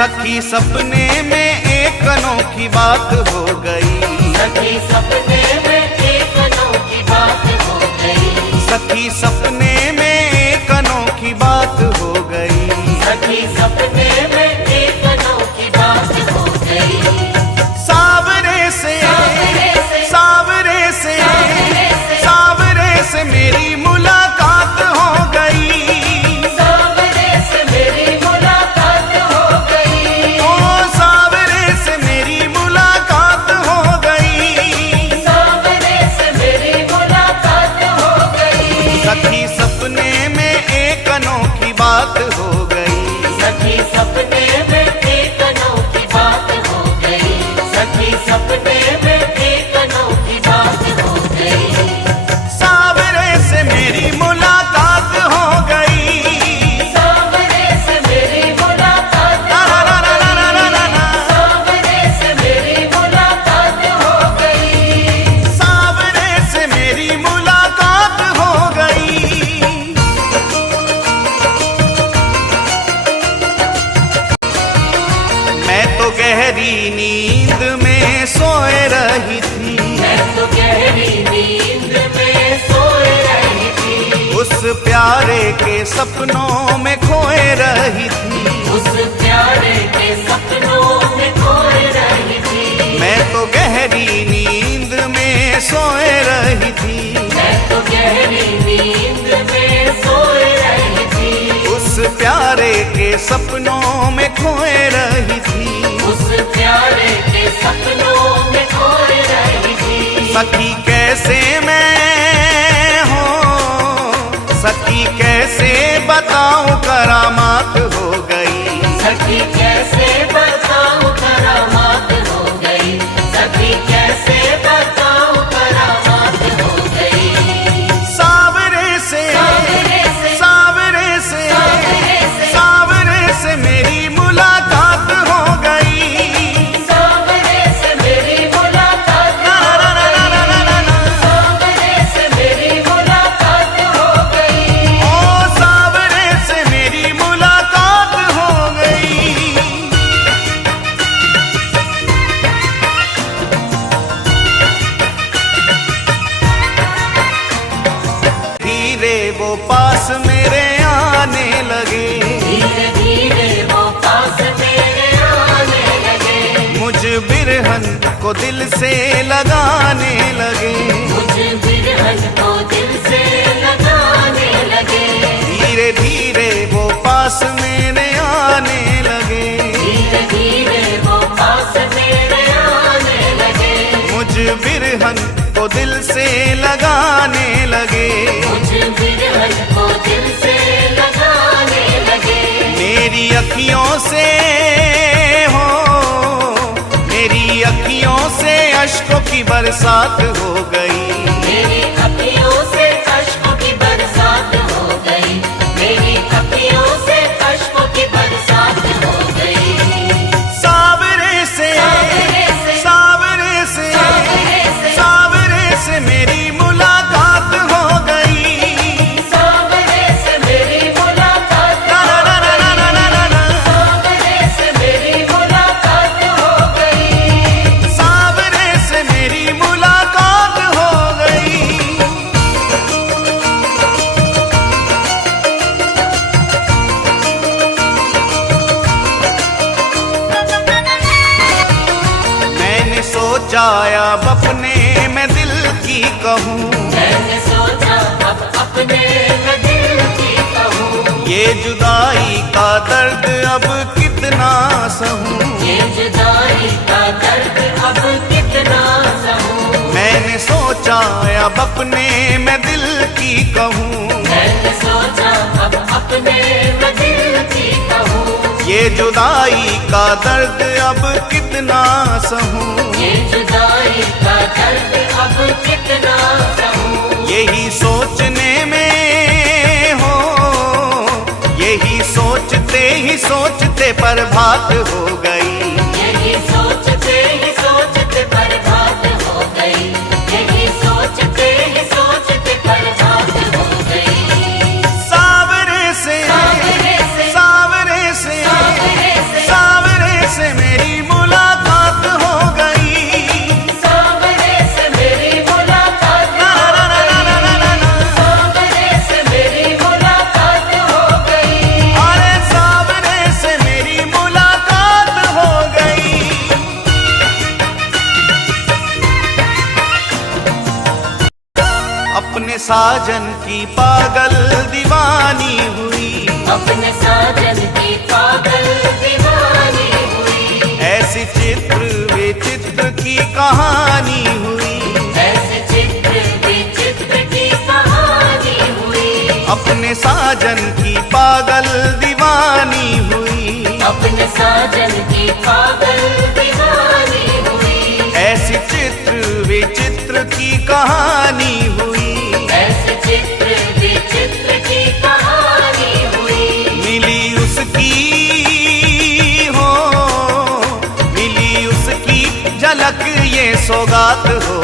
सखी सपने में एक अनोखी बात हो गई, सखी सपने में एक अनोखी बात हो गई, सखी सपने में एक अनोखी बात हो गई, सखी सपने में एक अनोखी बात हो गई। सावरे से सावरे से सावरे से मेरी मुलाकात हो गई, सावरे से मेरी मुलाकात हो गई, ओ सावरे से मेरी मुलाकात हो गई, सावरे से मेरी मुलाकात हो गई। सखी सपने में एक अनोखी बात हो गई, सखी सपने में एक अनोखी बात हो गई, सखी सपने में एक अनोखी बात हो गई। सावरे से मेरी मुलाकात हो गई, सावरे से मेरी मुलाकात ला ला ला ला ला ला ला ला। सावरे से मेरी मुलाकात हो गई, सावरे से मेरी मुलाकात हो गई। मैं तो गहरी नींद में सोए रही थी, मैं तो गहरी नींद में सोए रही थी, उस प्यारे के सपनों में खोए रही थी, उस प्यारे के सपनों में खोए रही थी। मैं तो गहरी नींद में सोए रही थी, मैं तो गहरी नींद में सोए रही थी, उस प्यारे के सपनों में खोए रही थी, उस प्यारे के सपनों में खोए रही थी। सखी कैसे मैं हो, सखी कैसे बताऊं करामात हो गई, सखी कैसे बताऊं करामात हो गई, सखी कैसे बताऊं करामात हो गई। सावरे से सावरे से सावरे से सावरे से सावरे से मेरी मुलाकात हो गई, सावरे से मेरी मुलाकात ला हो ला ला ला ला ला ला ला। सावरे से मेरी मुलाकात हो गई, ओ सावरे से मेरी मुलाकात हो गई। धीरे वो पास मेरे आने लगे, धीरे धीरे वो पास मेरे आने लगे, मुझ बिरहन को दिल से लगाने लगे, मुझे बिरहन को दिल से लगाने लगे, धीरे धीरे वो पास मेरे आने लगे, धीरे धीरे वो पास मेरे आने लगे, मुझ बिरहन को दिल से लगाने लगे, मुझे बिरहन को दिल से लगाने लगे। मेरी अखियों से हो, मेरी अखियों से अश्कों की बरसात हो गई, मेरी अखियों से अश्कों की बरसात हो गई, मेरी अखियों से अश्कों की बरसात हो गई। सावरे से सावरे से सावरे से सावरे से सावरे से मेरी मुलाकात हो गई, सावरे से मेरी मुलाकात ला हो ला ला ला ला ला ला ला। सावरे से मेरी मुलाकात हो गई, सावरे से मेरी मुलाकात हो गई। मैंने सोचा अब अपने मैं दिल की कहूँ, मैंने सोचा अब अपने मैं दिल की कहूँ, ये जुदाई का दर्द अब कितना सहूँ, ये जुदाई का दर्द अब कितना सहूँ। मैंने सोचा अब अपने मैं दिल की कहूँ, मैंने सोचा अब अपने मैं दिल की कहूँ, ये जुदाई का दर्द अब कितना सहूँ, ये जुदाई का दर्द अब कितना सहूँ। यही सोचने में हो, यही सोचते ही सोचते प्रभात हो गई, यही सोचते ही सोचते बर्बाद हो गई, यही सोचते ही सोचते बर्बाद हो गई। सावरे से सावरे से सावरे से सावरे से सावरे साजन की पागल दीवानी हुई, अपने साजन की पागल दीवानी हुई। ऐसी चित्र विचित्र की कहानी हुई, ऐसे चित्र विचित्र की कहानी हुई। अपने साजन की पागल दीवानी हुई, अपने साजन की पागल दीवानी हुई। ऐसी चित्र विचित्र की कहानी हुई, ऐसे चित्र विचित्र की कहानी हुई। मिली उसकी हो, मिली उसकी झलक ये सौगात हो